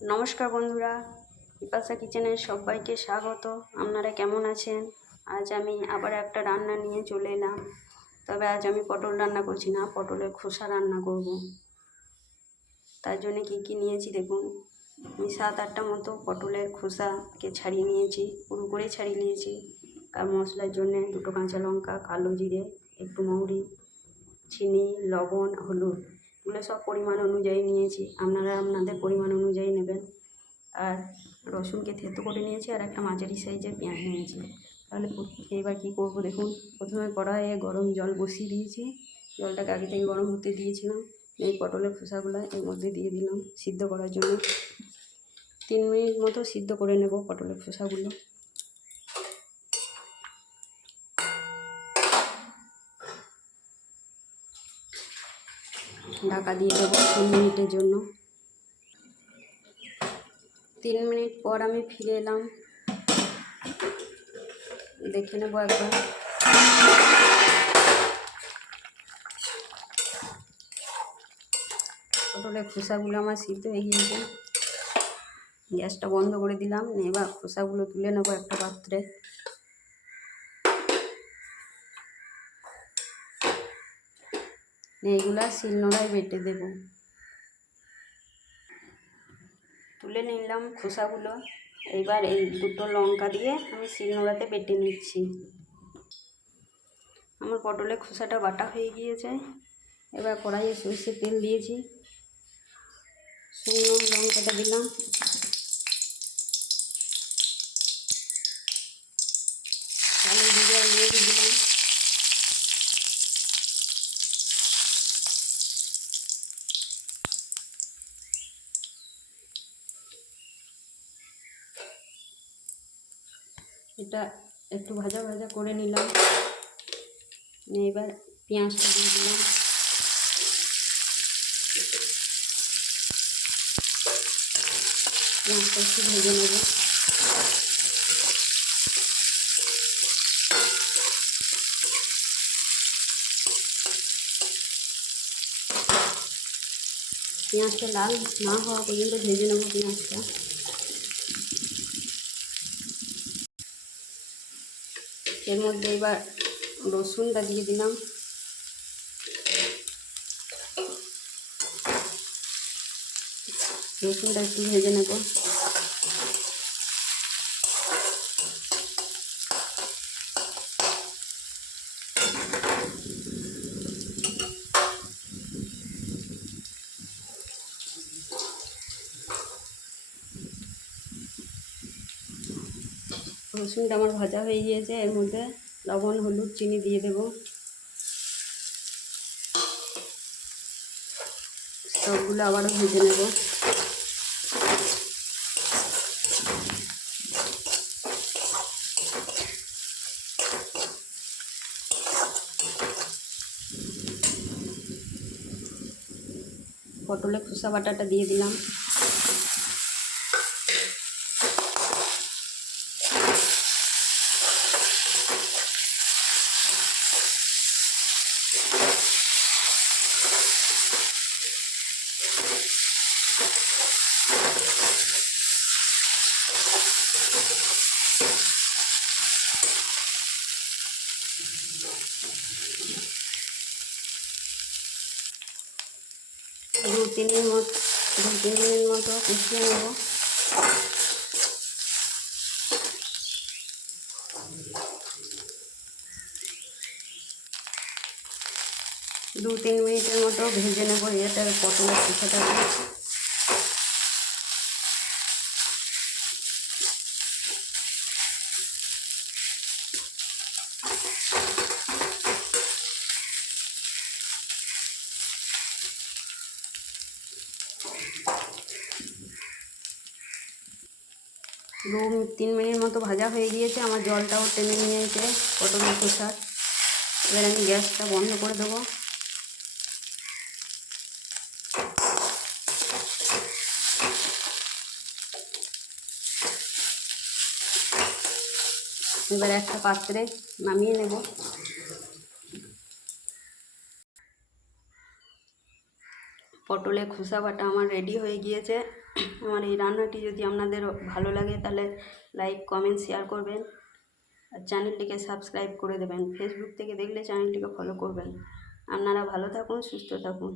নমস্কার বন্ধুরা, পিপাসা কিচেনের সবাইকে স্বাগত। আপনারা কেমন আছেন? আজ আমি আবার একটা রান্না নিয়ে চলে এলাম। তবে আজ আমি পটল রান্না করছি না, পটলের খোসা রান্না করব। তার জন্য কি কি নিয়েছি দেখুন। আমি 7-8টা মতো পটলের খোসাকে ছাড়িয়ে নিয়েছি, পুরো করে ছাড়িয়ে নিয়েছি। আর মশলার জন্য 2টো কাঁচা লঙ্কা, কালো জিরে, একটু মৌরি, চিনি, লবণ, হলুদ, এগুলো সব পরিমাণ অনুযায়ী নিয়েছি। আপনারা আপনাদের পরিমাণ অনুযায়ী নেবেন। আর রসুনকে থেতো করে নিয়েছি, আর একটা মাঝারি সাইজের পেঁয়াজ নিয়েছি। তাহলে এবার কী করব দেখুন। প্রথমে কড়াইয়ে গরম জল বসিয়ে দিয়েছি, জলটাকে আগে থেকে গরম হতে দিয়েছিলাম। এই পটলের খোসাগুলো এর মধ্যে দিয়ে দিলাম সিদ্ধ করার জন্য। 3 মিনিট মতো সিদ্ধ করে নেব পটলের খোসাগুলো। ঢাকা দিয়ে দেবো 3 মিনিটের জন্য। 3 মিনিট পর আমি ফিরে এলাম, দেখে নেবো একবার। পটলের খোসাগুলো আমার সিদ্ধ হয়ে গিয়েছে। গ্যাসটা বন্ধ করে দিলাম। এবার খোসাগুলো তুলে নেবো একটা পাত্রে। এইগুলা শিলনোড়ায় বেটে দেব। তুলে নিলাম খোসাগুলো। এবার এই 2টো লঙ্কা দিয়ে আমি শিলনোড়াতে বেটে নিচ্ছি। আমার পটলের খোসাটা বাটা হয়ে গিয়েছে। এবার কড়াইয়ে সরষের তেল দিয়েছি, শুকনো লঙ্কাটা দিলাম, কালো জিরে আর মৌরি দিলাম। এটা একটু ভাজা ভাজা করে নিলাম। এবার পেঁয়াজটা দিয়ে দিলাম। পেঁয়াজটা একটু ভেজে নেব। পেঁয়াজটা লাল না হওয়া পর্যন্ত ভেজে নেব পেঁয়াজটা। এর মধ্যে এবার রসুনটা দিয়ে দিলাম। রসুনটা একটু ভেজে নেব। রসুনটা আমার ভাজা হয়ে গিয়েছে। এর মধ্যে লবণ, হলুদ, চিনি দিয়ে দেব। সবগুলো আবারও ভেজে নেব। পটলের খোসা বাটাটা দিয়ে দিলাম। দু তিন মিনিট মতো কষিয়ে নেব। দু তিন মিনিটের মতো ভেজে নেব এটা পটলের খোসাটাকে। দু তিন মিনিট মতো ভাজা হয়ে গিয়েছে। আমার জলটাও টেনে নিয়েছে পটলের খোসার। এবার আমি গ্যাসটা বন্ধ করে দেবো। এবার একটা পাত্রে নামিয়ে নেব। পটলের খোসা বাটা আমার রেডি হয়ে গিয়েছে। আমার এই রান্নাটি যদি আপনাদের ভালো লাগে তাহলে লাইক কমেন্ট শেয়ার করবেন আর চ্যানেলটিকে সাবস্ক্রাইব করে দেবেন। ফেসবুক থেকে দেখলে চ্যানেলটিকে ফলো করবেন। আপনারা ভালো থাকুন, সুস্থ থাকুন।